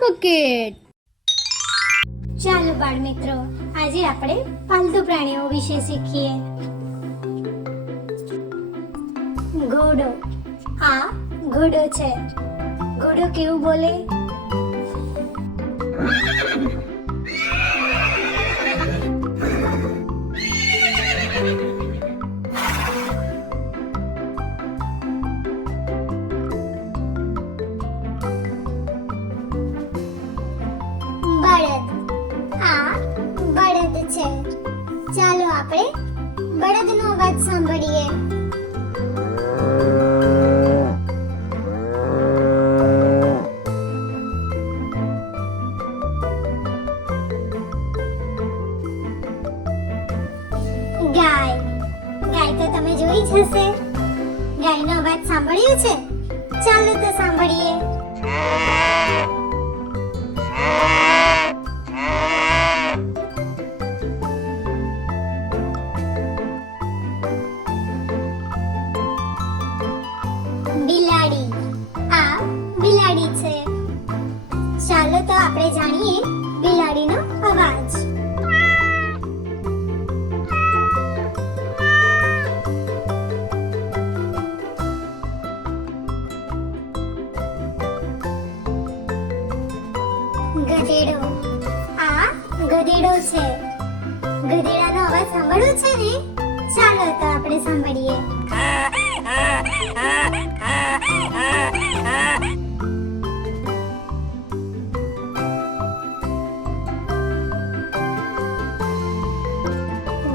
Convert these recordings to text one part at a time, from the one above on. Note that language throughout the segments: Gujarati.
બકેટ. ચાલો બાળ મિત્રો, આજે આપણે પાલતુ પ્રાણીઓ વિશે શીખીએ. ઘોડો. આ ઘોડો છે. ઘોડો કેવું બોલે? બળદ. આ બળદ છે. ચાલો આપણે બળદનો અવાજ સાંભળીએ. ગાય. ગાય તો તમે જોઈ જ હશે. ગાયનો અવાજ સાંભળ્યો છે? ચાલો તો સાંભળીએ. બિલાડી. આ બિલાડી છે. ચાલો તો આપણે જાણીએ બિલાડીનો અવાજ. ગધેડો. આ ગધેડો છે. ગધેડાનો અવાજ સાંભળ્યો છે ને? ચાલો તો આપણે સાંભળીએ.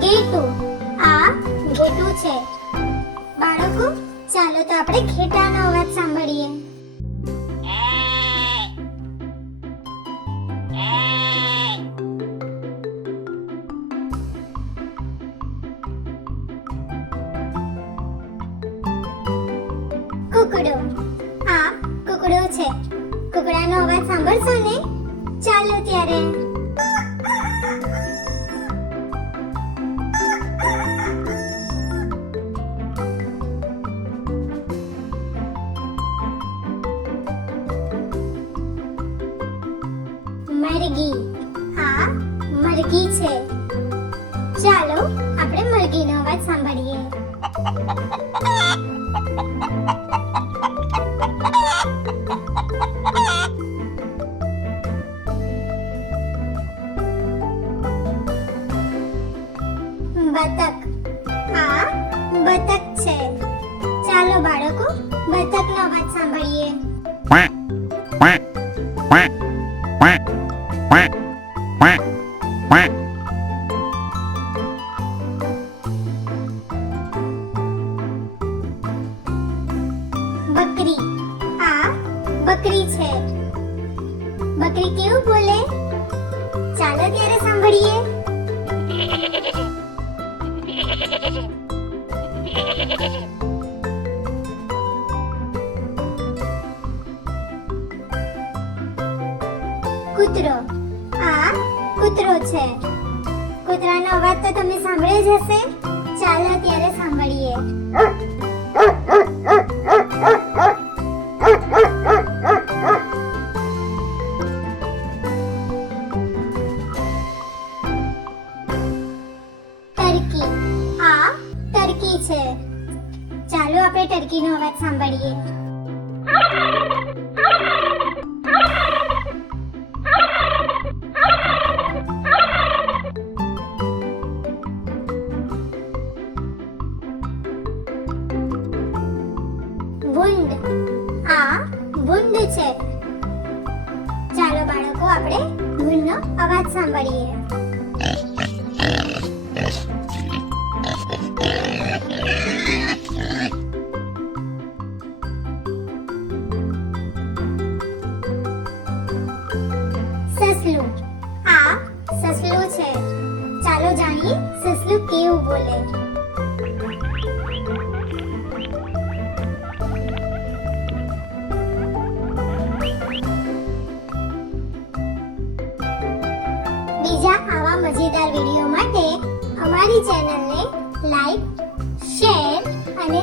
ઘેટું. આ ઘેટું છે. બાળકો, ચાલો તો આપણે ઘેટાનો અવાજ સાંભળીએ. કુકડો. આ કુકડો છે. કુકડાનો અવાજ સાંભળશો ને? ચાલો ત્યારે. મરઘી. આ મરઘી છે. ચાલો આપણે મરઘીનો અવાજ સાંભળીએ. બતક. આ બતક છે. ચાલો બાળકો, બતકનો અવાજ સાંભળીએ. બકરી. આ બકરી છે. બકરી કેવું બોલે? ચાલો ત્યારે સાંભળીએ. કૂતરો. આ કૂતરો છે. કૂતરાનો અવાજ તો તમે સાંભળ્યો જ હશે. ચાલો ત્યારે સાંભળીએ. ટર્કી. આ ટર્કી છે. ચાલો આપણે ટર્કીનો અવાજ સાંભળીએ. ભૂંડ. આ ભૂંડ છે. ચાલો બાળકો, આપણે ભૂંડનો અવાજ સાંભળીએ. સસલું. આ સસલું છે. ચાલો જાણીએ સસલું કેવું બોલે. બીજા આવા મજેદાર વિડીયો માટે અમારી ચેનલને લાઈક, શેર અને